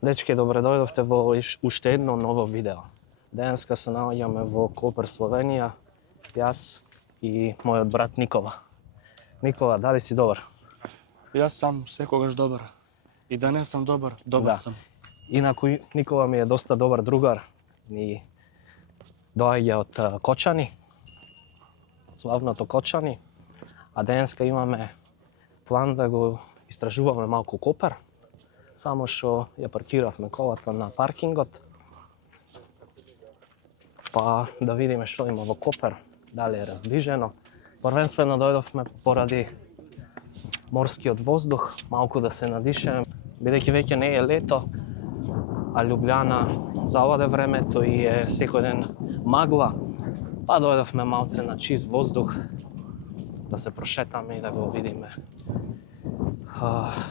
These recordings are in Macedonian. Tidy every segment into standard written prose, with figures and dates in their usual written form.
Dečki, dobrodošli v šte jedno novo video. Denska se nađame v Koper, Slovenija, jaz i moj brat Nikola. Nikola, da li si dobar? Ja sam sekogaš dobar. I da ne sam dobar, dobar sam. Inaku Nikola mi je dosta dobar drugar i dođe od Kočani, slavното Kočani, a Denska imame plan da go istražujeme malko Koper. Samo što je parkiravme kolata na parkingot, pa da vidime što ima v Koper, da li je razdviženo. Prvenstveno dojdovme poradi morski od vozduh, malko da se nadišem. Бидејќи веќе не е лето, а Ljubljana заваде времето и е секој ден магла, па дојдовме малце на чист воздух, да се прошетаме и да го видиме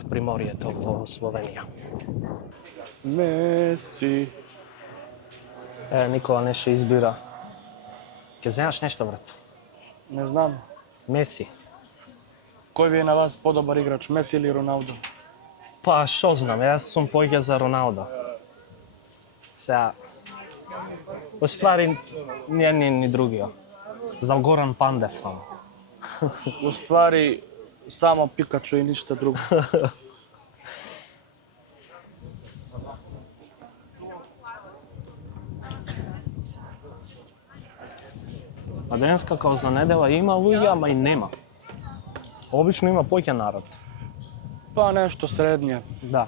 приморието во Словенија. Меси. Никола нешто избира. Ке земаш нешто, брат? Не знам. Меси. Кој ви е на вас подобар играч, Меси или Роналдо? Па, шо знам, јас сум поќе за Роналдо. Сега, во ствари, ни едни ни другио. За Горан Пандев само. У ствари, само Пикачу и ништа друго. А денеска као за недела има луѓе, ама и нема. Обично има поќе народ. Па нешто средње. Да.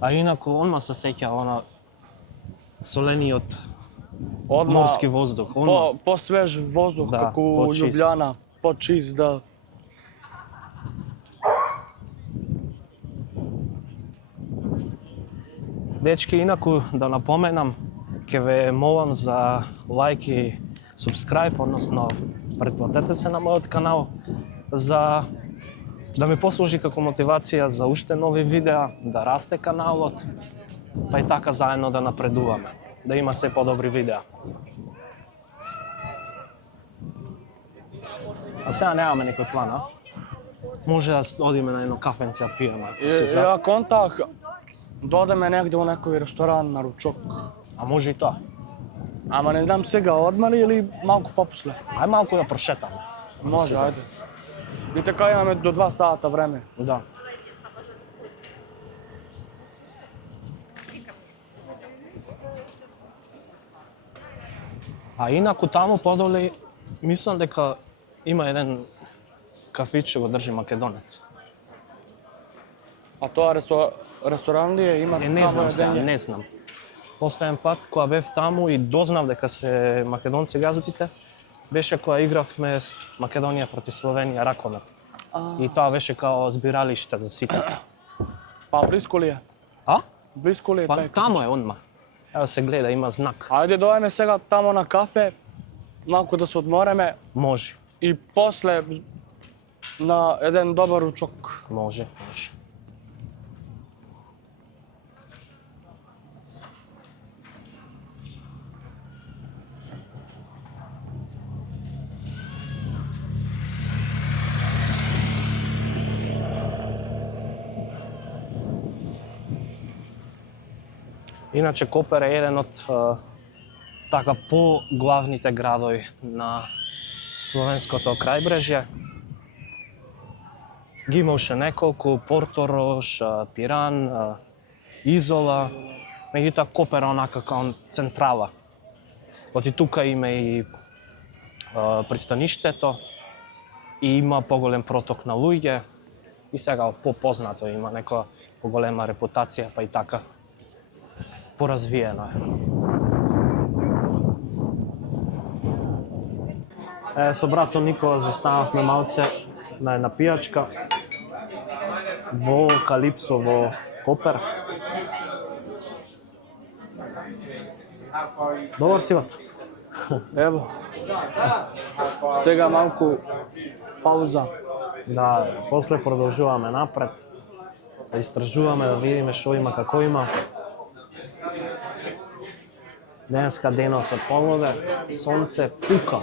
А инаку, онма се сеќа она солениот морски воздух. По-свеж воздух, Да, како у по-чист. Ljubljana. По-чист, да. Дечки, инаку да напоменам, ќе ве молам за лайк и субскрайб, односно претплатете се на мојот канал за да ми послужи како мотивација за уште нови видеа, да расте каналот, па и така заедно да напредуваме, да има се подобри видеа. А сега немаме некој план, а? Може да одиме на едно кафенце да пиеме. Ја контах да одеме негде у некој ресторан на ручок. А може и тоа. Ама не знам сега одма ли или малку попосле. Ај малку да прошетаме. Може, ајде. И така имаме до 2 сата време. Да. А инаку таму подоле, мислам дека има еден кафич што го држи македонец. А тоа ресторан ли е? Има Не таму знам сега, едење? не знам. Последен пат кога бев таму и дознав дека се македонци газетите, беше кога игравме Македонија проти Словенија ракомет. И тоа беше као збиралиште за сите. Па блиско ли е? А? Блиско ли е Па тај? таму е одма. Ево се гледа, има знак. Ајде дојдеме сега тамо на кафе, малку да се одмореме Може, и после на еден добар ручок. може. Иначе Копер е еден од така поглавните градови на словенското крајбрежје. Ги има уште неколку, Порторош, Пиран, Изола, меѓутоа Копер е онака као централа. Оти тука има и пристаништето и има поголем проток на луѓе и сега попознато има некоја поголема репутација, па и така поразвиено е. Со братом Никола застанавме малце на една пијачка во Калипсо во Копер. Добар си, бат. Ево. Сега малку пауза. Да, после продолжуваме напред, да истражуваме, да видиме што има, како има. Денеска денот се полове, сонце пука.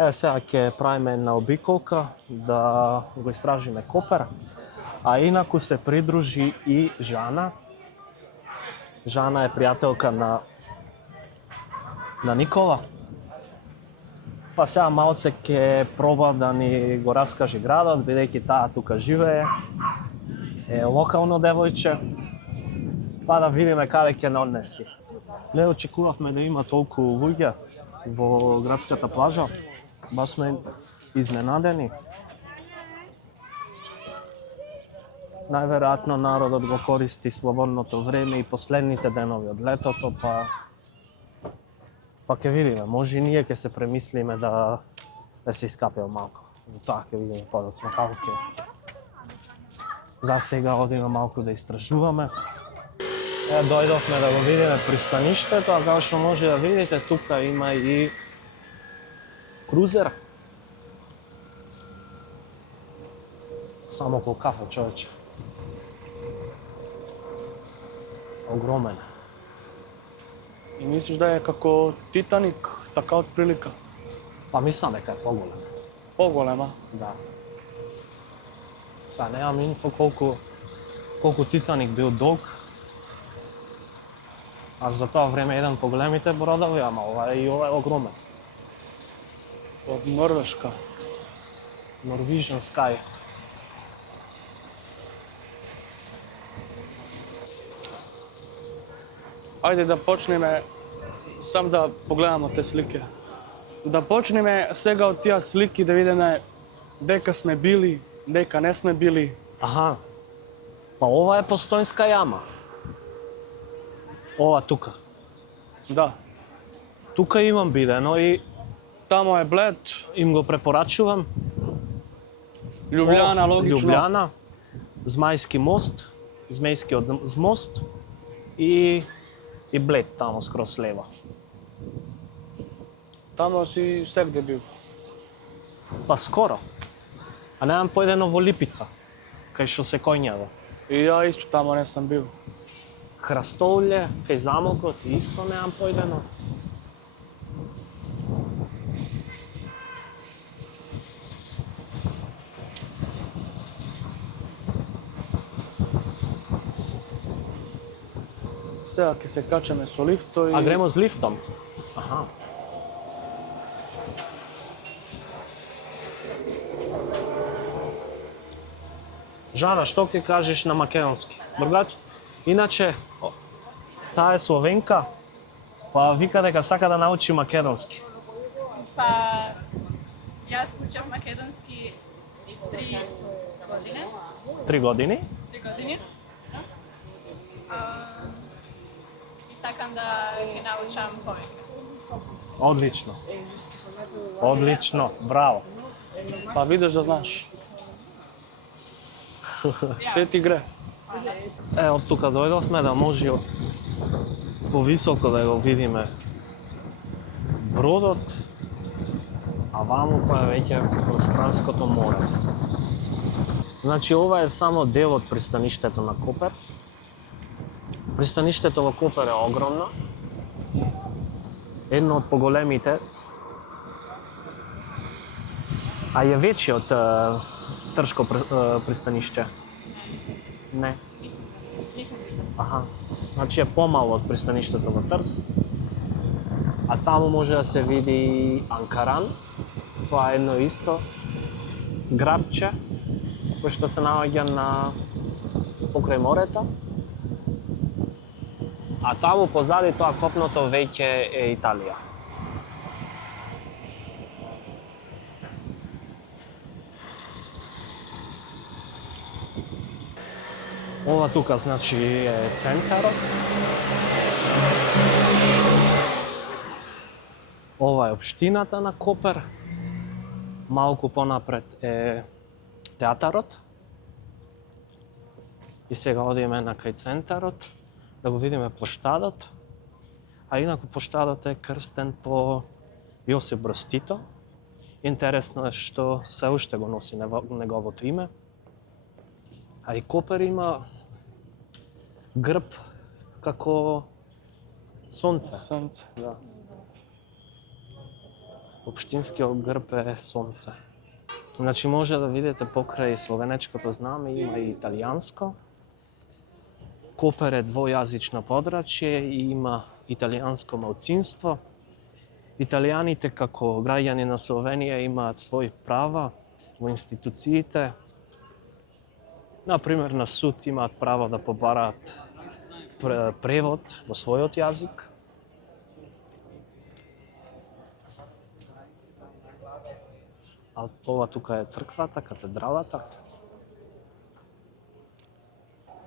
Evo сега ќе правиме една обиколка да го истражиме Копер, а инаку се придружи и Жана. Жана е пријателка на Никола. Па сега малце ќе проба да ни го раскаже градот, бидејќи таа тука живее. Е локално девојче. Па да видиме каде ќе не однеси. Не очекувавме да има толку луѓе во градската плажа. Баш сме изненадени. Најверојатно народот го користи слободното време и последните денови од летото, па ќе видиме. Може и ние ќе се премислиме да се искапиме малку. Затоа ќе видиме подоцна како ќе. За сега одиме малку да истражуваме. Дојдовме да го видиме пристаништето, а како што може да видите, тука има и крузер. Само колкафа, човече. Огромен. И мислиш да е како Титаник, така од прилика? Па мислам дека е поголем. Поголема. Да. Са немам инфо колку Титаник бил долг. А за тоа време еден поголемите бродови, ама ова е огромен. Од Норвешка. Norwegian Sky. Ајде да почнеме, сам да погледаме те слики. Да почнеме сега од тие слики да видиме дека сме били, дека не сме били. Аха. Па ова е постојнска јама. Ова тука. Да. Тука имам бидено и Тамо е Блед, им го препорачувам. Љубљана, логично. Љубљана, Змајски мост, Змејскиот мост и Блед тамо скрос лево. Тамо си сегде бил. Па скоро. А немам појдено во Липица, кај што се коњава. И ја исто тамо не сам бил. Храстовље, кај замокот, исто немам појдено. Сега ќе се качаме со лифто и... А гремо с лифтом? Аха. Жана, што ќе кажеш на македонски? Бургач, иначе, таа е словенка, па вика дека сака да научи македонски. Па, јас учев македонски 3 години. 3 години? 3 години. И сакам да ги научам повеќе. Одлично. Одлично, браво. Па видиш да знаеш. Се ти гре. Од тука дојдовме да може повисоко да го видиме бродот, а ваму па е веќе пространското море. Значи, ова е само дел од пристаништето на Копер. Пристаништето во Копер е огромно. Едно од поголемите, а е веќе од Тршко пристаниште. Не. Аха. Значи е помало од пристаништето во Трст. А таму може да се види Анкаран. Тоа е едно исто градче кој што се наоѓа на покрај морето. А таму позади тоа копното веќе е Италија. Ова тука значи е центарот. Ова е општината на Копер. Малку понапред е театарот. И сега одиме на кај центарот да го видиме плоштадот. А инаку плоштадот е крстен по Јосип Броз Тито. Интересно е што се уште го носи неговото име. А и Копер има грб како сонце. Сонце. Да. Opštinskog grb je сонце. Znači може да видите покрај словенечкото знаме има и италијанско. Копер е двојазично подрачје и има италијанско малцинство. Италијаните како граѓани на Словенија имаат своји права во институциите. Например, на суд имаат право да побараат превод во својот јазик. А ова тука е црквата, катедралата.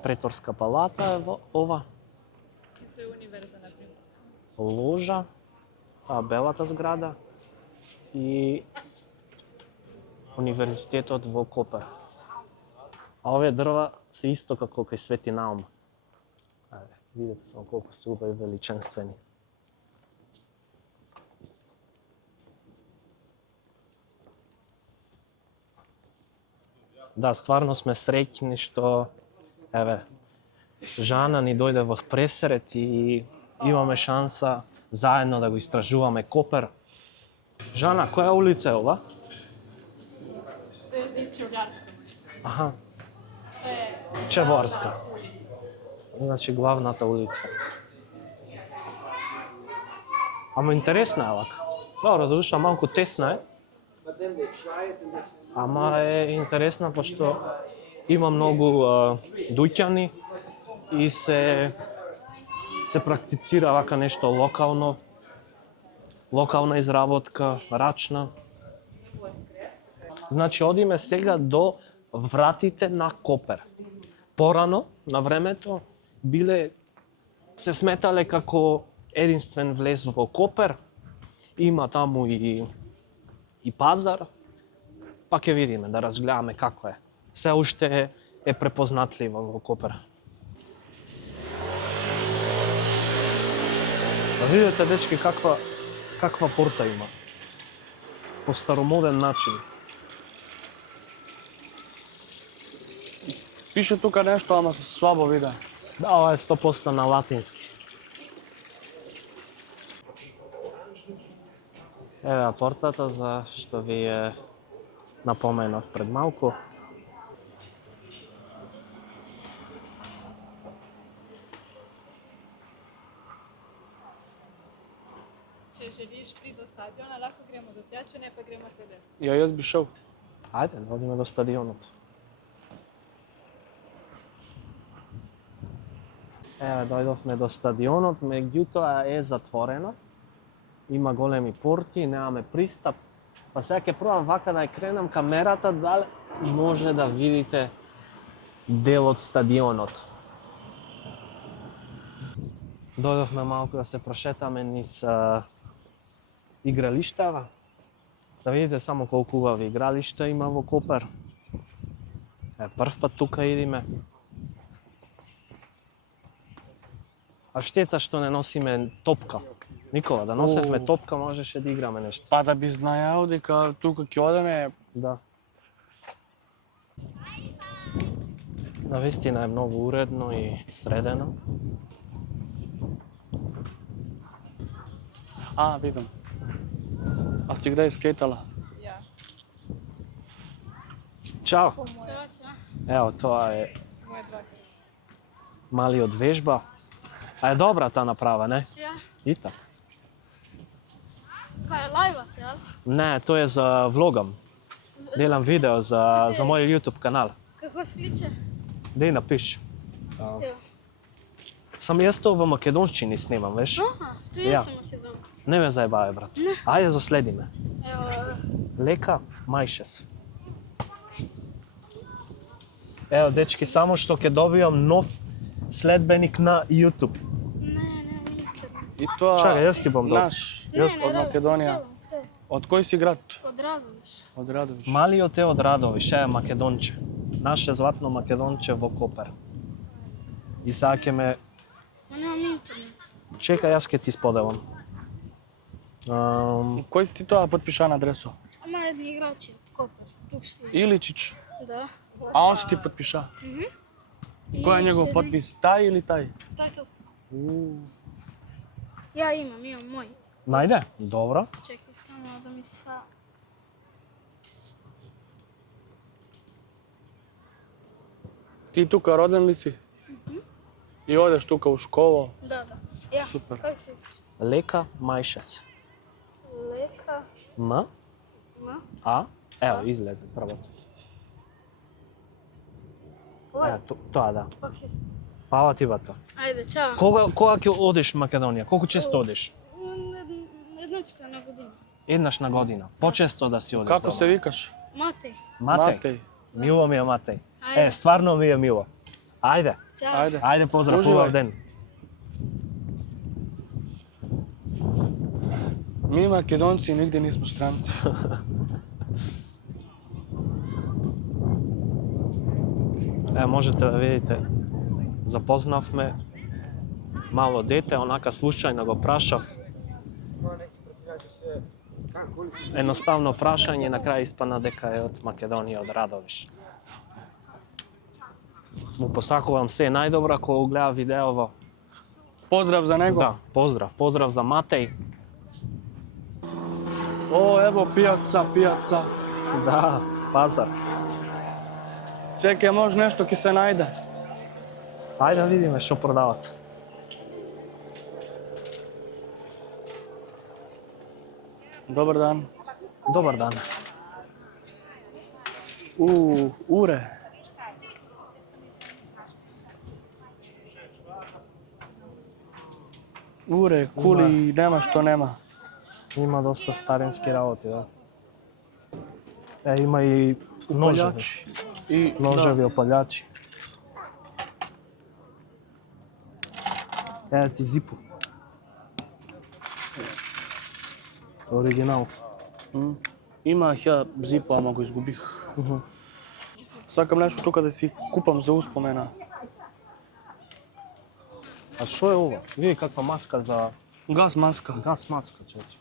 Преторска палата е ова. To je univerza na Primorskom. Ложа, таа белата зграда и универзитетот во Копер. А овие дрва се исто како кај Свети Наум. Видите само колку се убави величенствени. Да, стварно сме среќни што Жана ни дојде во пресрет и имаме шанса заедно да го истражуваме Копер. Жана, која улица е ова? To je Čevljarska ulica. Аха, To je Čevorska. glavna ulica. Значи главната улица. Ама интересна е вака. Добро, додуша малку тесна е. Ама е интересна пошто има многу дуќани и се практицира вака нешто локално. Локална изработка, рачна. Значи одиме сега до вратите на Копер. Порано, на времето, се сметале како единствен влез во Копер. Има таму и пазар. Па ќе видиме, да разгледаме како е. Се уште е препознатливо во Копер. Да видите, дечки, каква порта има. По старомоден начин. Пише тука нешто, ама се слабо виде. Да, ова е 100% на латински. Еве портата за што ви е напоменав пред малку. Če želiš priti do stadiona, lahko gremo do tja, če ne pa gremo kar desno. Ja, jaz bi šel. Ајде, да одиме до стадионот. Еве, дојдовме до стадионот, меѓутоа е затворено. Има големи порти, немаме пристап. Па сега ќе пробам вака да ја кренам камерата, дали може да видите дел од стадионот. Дојдовме малку да се прошетаме низ игралиштава. Да видите само колку убави игралишта има во Копер. Прв пат тука идиме. А штета што не носиме топка. Никола, да носевме топка, можеше да играме нешто. Па да би знаел дека тука ќе одеме. Да. Навистина е многу уредно и средено. А, видам. А си каде скейтала? Ja. Чао! Ćao, ćao. Ево, тоа е Moje dva. малиот вежба. А е добра таа направа, не? Ja, И така. kaj je lajva, jel? Не, тоа е за влогам. Делам видео за мој YouTube канал. Kako se kliče? Дей напиши. Evo. Сам јас тоа во македонщини снимам, веш? Aha, tu Ja. jesam Makedonac. Не ме заебавај, брат. Ајде, заследи ме. Evo, Лека Мајшес. Ево, дечки, само што ќе добијам нов следбеник на YouTube. ne, internet. И тоа Чакај, јас ти бом дал. наш, Јас Ne, од ne, Македонија. trebam, sve. Од кој си град? Od Radović. Од Радовиш. Малиот е од Радовиш, е македонче. Наше златно македонче во Копер. И сега ќе ме... Ma nemam internet. Чекај, јас ќе ти споделам. Кој си ти тоа подпишан адресо? Ama jedni igrač je Koper, tuk što je. Иличич. Da. А он си ти подпиша. I Кој е još негов jedni- подпис? Тај или тај? Takav. Ja imam moj. Najde? Dobro. Čekaj samo da mi sa... Ti tukaj roden li si? I odeš tukaj u školu? Da. Ja, Super. kako se tiče? Leka Majšes. Leka, M, ma, A, evo, izleze prvo. ovaj, To, da. okej. Hvala ti, bato. Ajde, čao. Koga odeš u Makedonija? Koliko često odeš? Jednočka na godinu. Jednaš na godina. Počesto da si odeš Kako doma. se vikaš? Matej. Matej. Milo mi je Matej. Ajde. Stvarno mi je milo. Ajde. Ćao. Ajde. Ajde, pozdrav, Uživaj. uvav den. Mi Makedonci nigdje nismo stranci. Evo, možete da vidite, zapoznav me malo dete, onaka slučajno ga prašav. Enostavno prašanje, na kraju ispana deka je od Makedonije, od Radoviš. Mu posakuvam sve najdobra ko gleda videovo. Pozdrav za nego. Da, pozdrav za Matej. O, evo pijaca. Da, pazar. Čekaj, može nešto ki se najde? Ajde vidimo što prodavati. Dobar dan. Dobar dan. Ure. Ure, kuli, nema što nema. Ima dosta starinski ravoti, da. Ima i noževi. Upaljači. I Noževi opaljači. Evo ti zipu. Original. Imah ja zipo, ама го izgubih. Sakam nešto tu kada si kupam za uspomena. A što je ovo? Vidi kakva maska za... Gas maska. Gas maska, čovječe.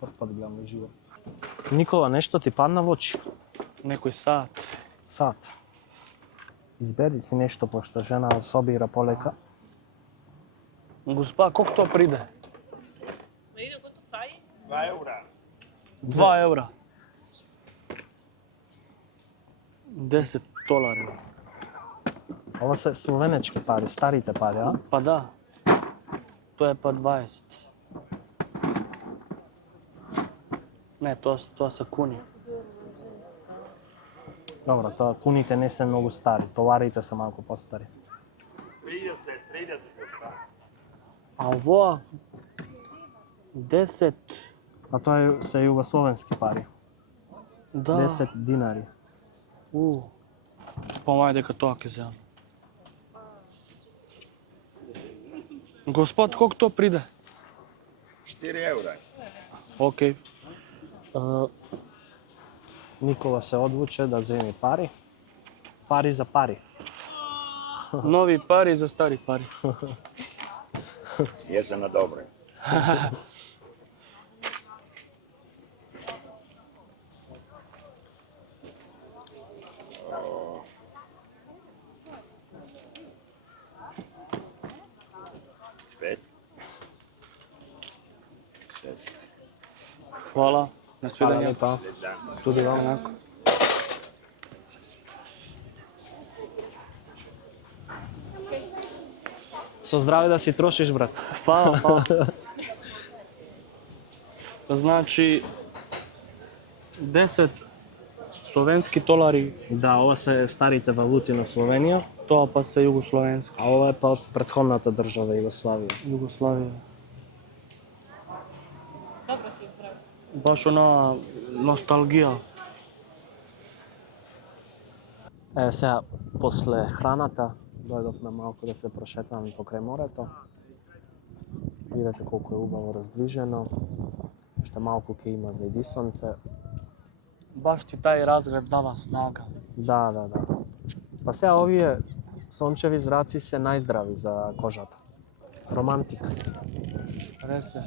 Prpad gledam u živo. Nikola, nešto ti padna v oči? Nekoj sat. Sat. Izberi si nešto, pošto žena sobira poleka. Gospa, koliko to pride? Marina, quanto fai? 2 eura. 10 dolarjev. Ovo su slovenečke pari, starite pari, a? Pa da. To je pa 20. Ne, to sa kuni. Dobro, to kuните не са много стари, товарите са малко по-стари. 30 A ovo 10. А това са югословенски пари. Da. 10 динари. Pa maj дека тоа ќе земам. Господ, колко то приде? 4 eura. Окей. Никола се одвуче да вземе пари. Пари за пари. Нови пари за стари пари. Jesam na dobre. Pet. 6. Hvala. Na Hvala svidanje. lepa. Dan. Tudi vam. Onako. Со здраве да си трошиш, брат. Hvala, hvala. Znači, 10 slovenski dolari, Да, ова се старите валути на Словенија, тоа па се jugoslovenski. а ова е па од претходната држава Југославија. Jugoslavija. Dobro si zdrav. Baš ona nostalgija. Е, сега, после храната, дојдовме малку да се прошетаме покрај морето. Видете колку е убаво раздвижено. Уште малку ќе има за иди сонце. Baš ti taj razgled dava snaga. Да, да, да. Па сега овие сончеви зраци се најздрави за кожата. Романтика. Res je.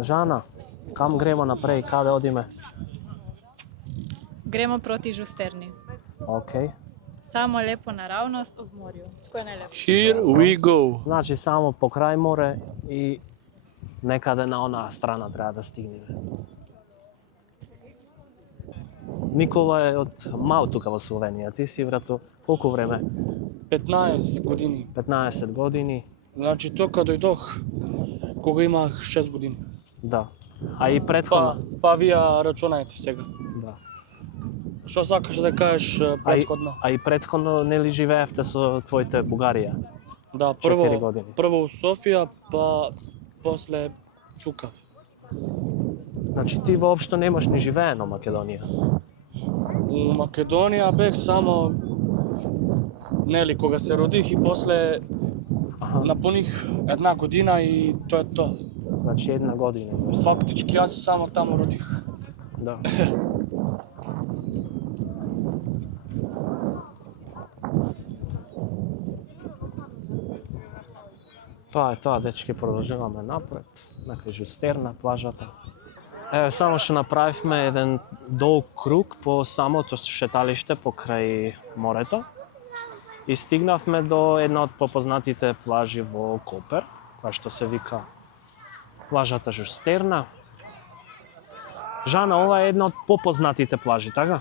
Жана, кам гремо напреј, каде одиме? Gremo proti Žusterni. Океј. Samo lepo naravnost ob morju. Tako je najlepše. Here we go. Znači samo po kraj more i nekada na ona strana treba da stigneme. Nikola je od malo tuka v Sloveniji, a ti si vrato koliko vreme? 15 godini. 15 godini, Znači to kad dojdoh, koga ima 6 godini. da. A i prethodno? Pa vi računajte sega. Da. Što sakaš da kažeš prethodno? A i prethodno ne li živevte so tvojte Bugarija? Da, 4 godine. prvo u Sofija, pa posle tuka. Znači ti uopšte nemaš ni živeno u Makedoniji. U Makedonija beh samo neli koga se rodih i posle Aha, napunih 1 godina i to je to. znači 1 godina. Faktički ja se samo tamo rodih. Da. To je to, dečki, продължаваме напред. На Жустерна, плажата. Само ще направихме един долг круг по самото шеталище покрай морето. И стигнахме до една от по-познатите плажи во Копер, која што се вика плажата Жустерна. Жана, ова е една од по-познатите плажи, така?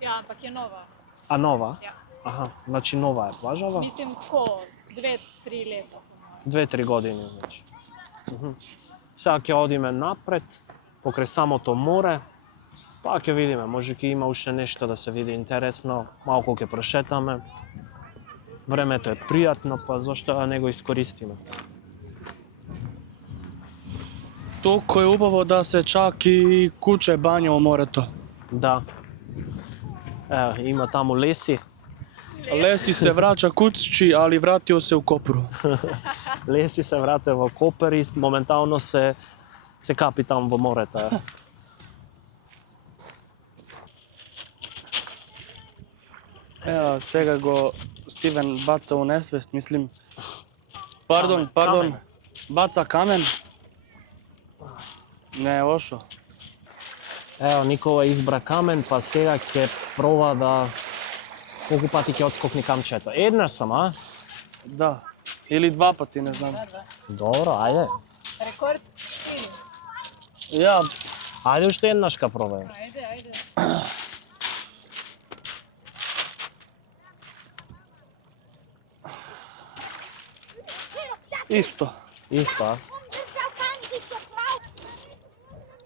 Ja, ampak je nova. А нова? Ja. Аха, значи нова е плажава. Mislim, ko 2-3 leta. 2-3 години, значи. Сега ќе одиме напред, покрај самото море, па ќе видиме, може ќе има уште нешто да се види интересно, малку ќе прошетаме. Времето е пријатно, па зашто да не го искористиме? Толко je ubavo da se čak i kuće banja u moretu. Да. Ево, има таму леси. Lesi se vraća kući, ali vratio se u Kopru. Леси се врате во Копер и моментално се капи таму во морето. Evo, сега го Стивен baca u nesvest, mislim. Pardon, baca kamen. Ne, lošo. Ево, Никола избра камен, па сега ќе проба да колку пати ќе отскокне камчето. Еднаш сам, а? Da. Ili 2 pati, ne znam. Добро, ајде. Rekord 4. Ja, Ајде уште еднаш ка пробајме. Ajde. isto. Исто, а?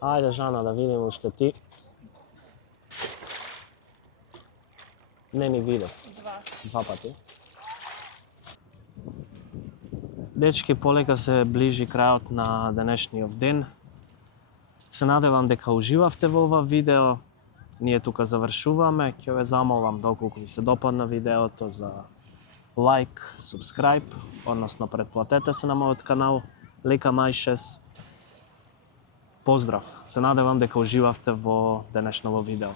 Ајде, Жана, да видиме уште ти. Не ни видов. 2 пати. Дечки, полека се ближи крајот на денешниот ден. Се надевам дека уживавте во ова видео. Ние тука завршуваме. Ќе ве замолам доколку ви се допадна видеото за лайк, субскрайб, односно претплатете се на мојот канал Лека Мај6. Поздрав! Се надевам дека уживавте во денешново видео.